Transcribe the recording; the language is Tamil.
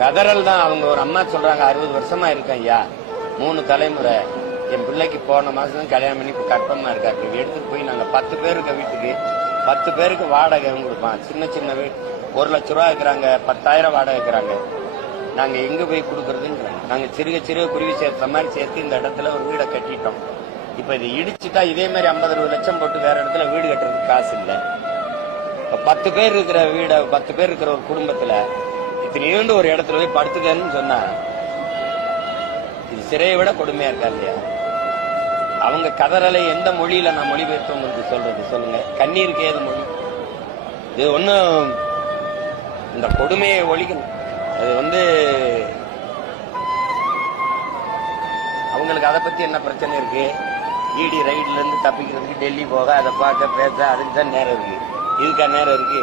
கதறல் தான். அவங்க ஒரு அம்மா சொல்றாங்க, 60 வருஷமா இருக்கேன் ஐயா, 3 தலைமுறை. என் பிள்ளைக்கு போன மாசம் கல்யாணம் பண்ணி கற்பமா இருக்காரு. எடுத்துட்டு போய் நாங்க 10 பேர் இருக்க வீட்டுக்கு 10 பேருக்கு வாடகை கொடுப்பான். சின்ன சின்ன வீடு 1 லட்ச ரூபா இருக்கிறாங்க, 10,000 வாடகை இருக்கிறாங்க. நாங்க எங்க போய் கொடுக்கறதுன்னு நாங்க சிறுக குருவி சேர்த்த மாதிரி சேர்த்து இந்த இடத்துல ஒரு வீடை கட்டிட்டோம். இப்ப இது இடிச்சுட்டா இதே மாதிரி 50-60 லட்சம் போட்டு வேற இடத்துல வீடு கட்டுறதுக்கு காசு இல்லை. 10 பேர் இருக்கிற வீட 10 பேர் இருக்கிற ஒரு குடும்பத்துல இத்தனையோண்டு ஒரு இடத்துல போய் படுத்துக்கன்னு சொன்னா இது சிறையை விட கொடுமையா இருக்கா இல்லையா? அவங்க கதறலை எந்த மொழியில நான் மொழிபெயர்த்து உங்களுக்கு சொல்றது சொல்லுங்க? கண்ணீருக்கு ஏது மொழி? இது ஒன்னும் இந்த கொடுமையை ஒழிக்கணும். அது அவங்களுக்கு அதை பத்தி என்ன பிரச்சனை இருக்கு? இடி ரைட்ல இருந்து தப்பிக்கிறதுக்கு டெல்லி போக, அதை பார்க்க பேச, அதுக்கு தான் நேரம் இருக்கு. இதுக்கா நேரம் இருக்கு?